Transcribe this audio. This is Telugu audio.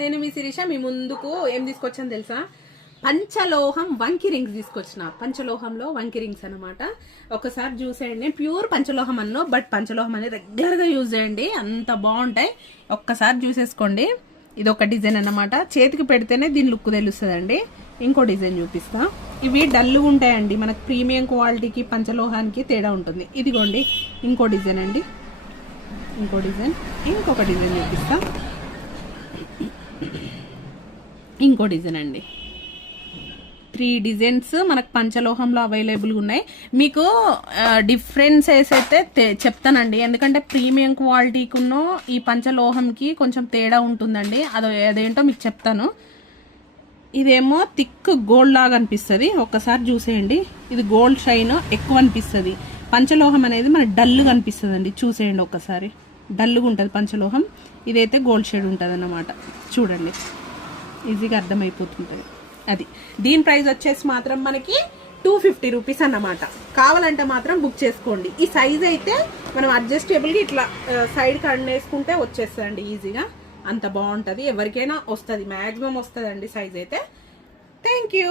నేను మీ శిరీష మీ ముందుకు ఏం తీసుకొచ్చాను తెలుసా? పంచలోహం వంకి రింగ్స్ తీసుకొచ్చిన. పంచలోహంలో వంకి రింగ్స్ అనమాట. ఒకసారి చూసేయండి. ప్యూర్ పంచలోహం అన్నో, బట్ పంచలోహం అనేది రెగ్యులర్గా యూజ్ చేయండి, అంత బాగుంటాయి. ఒక్కసారి చూసేసుకోండి. ఇది ఒక డిజైన్ అన్నమాట. చేతికి పెడితేనే దీని లుక్ తెలుస్తుందండి. ఇంకో డిజైన్ చూపిస్తా. ఇవి డల్గా ఉంటాయండి. మనకు ప్రీమియం క్వాలిటీకి పంచలోహానికి తేడా ఉంటుంది. ఇదిగోండి ఇంకో డిజైన్ అండి. ఇంకో డిజైన్, ఇంకొక డిజైన్ చూపిస్తా. ఇంకో డిజైన్ అండి. 3 డిజైన్స్ మనకు పంచలోహంలో అవైలబుల్గా ఉన్నాయి. మీకు డిఫరెన్సెస్ అయితే చెప్తానండి, ఎందుకంటే ప్రీమియం క్వాలిటీకున్నో ఈ పంచలోహంకి కొంచెం తేడా ఉంటుందండి. అదేంటో మీకు చెప్తాను. ఇదేమో థిక్ గోల్డ్ లాగా అనిపిస్తుంది. ఒక్కసారి చూసేయండి. ఇది గోల్డ్ షైన్ ఎక్కువ అనిపిస్తుంది. పంచలోహం అనేది మనకి డల్గా అనిపిస్తుంది అండి. చూసేయండి ఒక్కసారి. డల్గా ఉంటుంది పంచలోహం. ఇదైతే గోల్డ్ షేడ్ ఉంటుంది అన్నమాట. చూడండి, ఈజీగా అర్థమైపోతుంటుంది. అది దీని ప్రైస్ వచ్చేసి మాత్రం మనకి 250 రూపీస్ అన్నమాట. కావాలంటే మాత్రం బుక్ చేసుకోండి. ఈ సైజ్ అయితే మనం అడ్జస్టబుల్గా ఇట్లా సైడ్ కన్నేసుకుంటే వచ్చేస్తుందండి ఈజీగా. అంత బాగుంటుంది. ఎవరికైనా వస్తుంది, మ్యాక్సిమం వస్తుందండి సైజ్ అయితే. Thank you.